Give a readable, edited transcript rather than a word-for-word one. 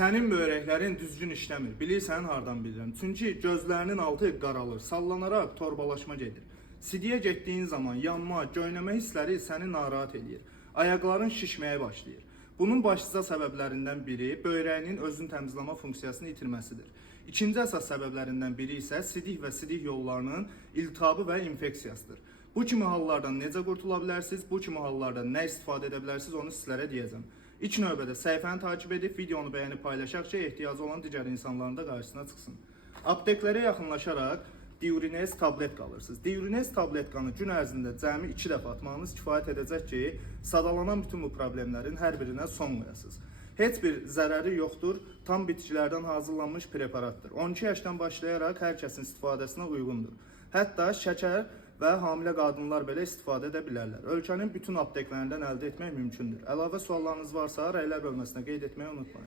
Sənin böyrəklərin düzgün işləmir. Bilirsən hardan bilirəm? Çünki gözlərinin altı qaralır, sallanaraq torbalaşma gedir. Sidiyə getdiyin zaman yanma, göynəmə hissləri səni narahat edir. Ayaqların şişməyə başlayır. Bunun başlıca səbəblərindən biri böyrəyinin özünü təmizləmə funksiyasını itirməsidir. İkinci əsas səbəblərindən biri isə sidik və sidik yollarının iltihabı və infeksiyasıdır. Bu kimi hallardan necə qurtula bilərsiniz? Bu kimi hallardan nə istifadə edə bilərsiniz? Onu sizlərə deyəcəm. İlk növbədə səhifəni takip edib, videonu bəyənib paylaşaq ki, ehtiyacı olan digər insanların da qarşısına çıxsın. Apteklərə yaxınlaşaraq Diurinez tabletka alırsınız. Diurinez tabletkanı gün ərzində cəmi 2 dəfə atmağınız kifayət edəcək ki, sadalanan bütün bu problemlərin hər birinə son qoyasınız. Heç bir zərəri yoxdur, tam bitkilərdən hazırlanmış preparatdır. 12 yaşdan başlayaraq hər kəsin istifadəsinə uyğundur. Hətta şəkər və hamilə qadınlar belə istifadə edə bilərlər. Ölkənin bütün apteklərindən əldə etmək mümkündür. Əlavə suallarınız varsa, rəylər bölməsinə qeyd etməyi unutmayın.